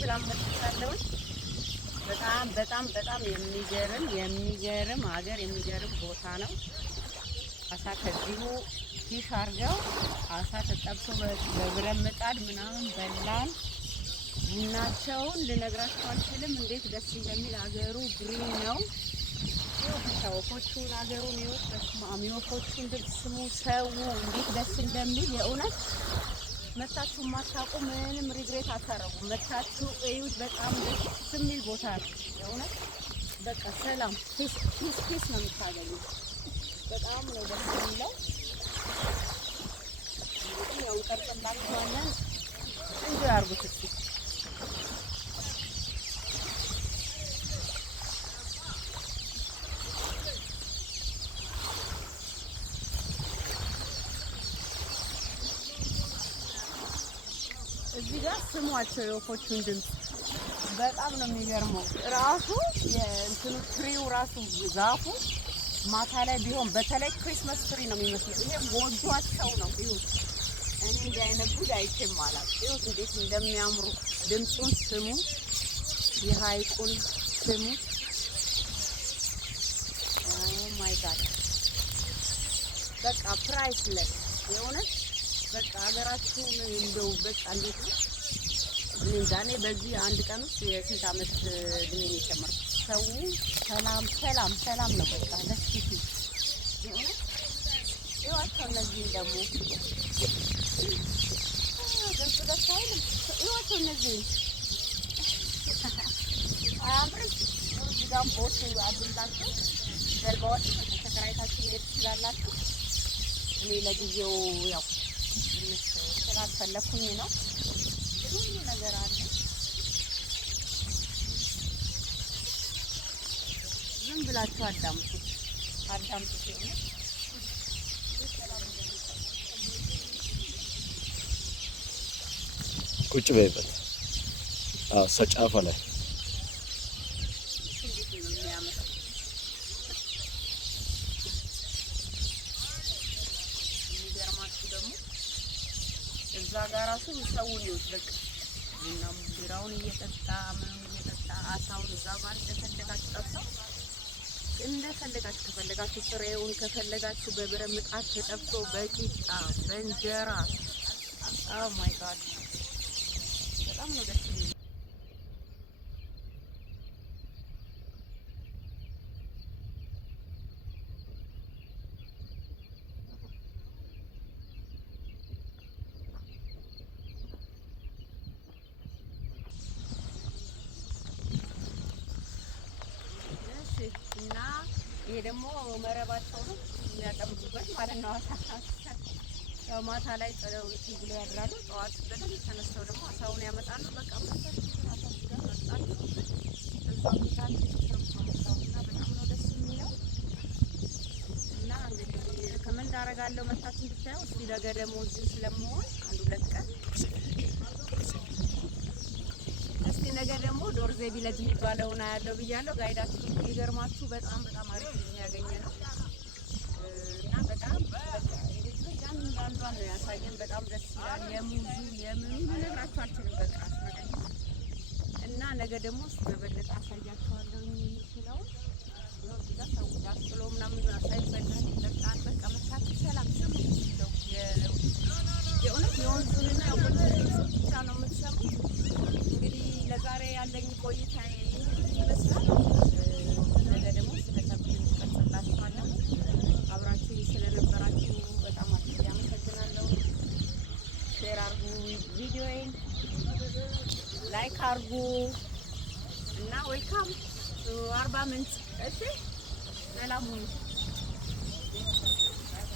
ሰላም መጥቻለሁ። በጣም የሚገርም ሀገር የሚገርም ቦታ ነው። አሳ ከዚሁ ፊሽ አርገው አሳ ተጠብሶ በብረት ምጣድ ምናምን በላን። ቡናቸውን ልነግራችሁ አልችልም፣ እንዴት ደስ እንደሚል ሀገሩ ግሪን ነው። ወፎቹን ሀገሩን ይወት በስማም የወፎቹን ድምፅ ስሙ። ሰው እንዴት ደስ እንደሚል የእውነት መታችሁ ማታውቁ ምንም ሪግሬት አታረጉ። መታችሁ እዩት። በጣም ደስ የሚል ቦታ ነው የእውነት። በቃ ሰላም ፒስ ነው የምታገኙት። በጣም ነው ደስ የሚለው። እንግዲህ ያው ቀርጸላችኋለን እንጂ አርጉት እስኪ። እዚህ ጋር ስሟቸው የወፎቹን ድምፅ በጣም ነው የሚገርመው። ራሱ የእንትኑ ትሪው ራሱ ዛፉ ማታ ላይ ቢሆን በተለይ ክሪስማስ ትሪ ነው የሚመስለው። ይሄ ጎጆአቸው ነው። ይሁት እኔ እንዲህ አይነት ጉድ አይቼም አላውቅም። ይሁት እንዴት እንደሚያምሩ ድምፁን ስሙ፣ የሀይቁን ስሙ። ኦ ማይ ጋድ በቃ ፕራይስለስ የእውነት በቃ ሀገራችን እንደው በቃ እንዴት ነው እኔ በዚህ አንድ ቀን ውስጥ የስንት ዓመት እድሜ ነው የጨመርኩት። ሰው ሰላም ነው በቃ ደስ ይላል የእውነት። ይዋቸው እነዚህ ደግሞ ደስ አይልም። ይዋቸው እነዚህ አያምርም? እዚህ ጋር ቦት አድርጋችሁ ጀልባዎች ተከራይታችሁ መሄድ ትችላላችሁ። እኔ ለጊዜው ያው ትንሽ ስላልፈለኩኝ ነው። ሁሉ ነገር አለ። ዝም ብላችሁ አዳምጡት። ቁጭ በይበት። ሰጫፋ ላይ እዛ ጋር ራሱ ሰውን ይወስደቅ እና ቢራውን እየጠጣ አሳውን እዛ ጋር እንደፈለጋችሁ ጠጣው። ከፈለጋችሁ ጥሬውን ከፈለጋችሁ በብረት ምጣድ ተጠብሶ በቂጣ በእንጀራ ኦ ማይ ጋድ በጣም ነው ደስ የሚለው። እና ይሄ ደግሞ መረባቸው ነው የሚያጠምዱበት ማለት ነው። ያው ማታ ላይ ጥለው ብሎ ያድራሉ። ጠዋት በደንብ ተነስተው ደግሞ አሳውን ያመጣሉ። በቃ በጣም ነው ደስ የሚለው። እና እንግዲህ ከምን እንዳረጋለሁ መታችሁ እንድታዩ እስኪ። ነገ ደግሞ እዚህ ስለምሆን አንድ ሁለት ቀን እስኪ ነገ ደግሞ ዶርዜ ቪሌጅ የሚባለውን አያለው ብያለሁ። ጋይዳችሁ ይገርማችሁ በጣም አሪፍ የሚያገኘ ነው እና በጣም እንዳንዷን ነው ያሳየን። በጣም ደስ ይላል። የሙዙ የምኑ ልነግራችሁ አልችልም። በቃ እና ነገ ደግሞ በበለጠ አሳያችኋለሁ የሚችለውን እዛ ሰው ዳስሎ ምናምን ሳይበላል ይጠጣል። በቃ መታችሁ ሰላም ስሙ። የእውነት የወንዙንና የወንዙን ብቻ ነው የምትሰሙት። እንግዲህ ለዛሬ ያለኝ ቆይታ ይመስላል። ነገ ደግሞ ስለተብኝ እንቀጥላችኋለሁ። አብራችሁ ስለነበራችሁ በጣም አመሰግናለሁ። ሼር አርጉ፣ ቪዲዮዬን ላይክ አርጉ እና ዌልካም ቱ አርባ ምንጭ። እሺ ሰላም ሁኑ።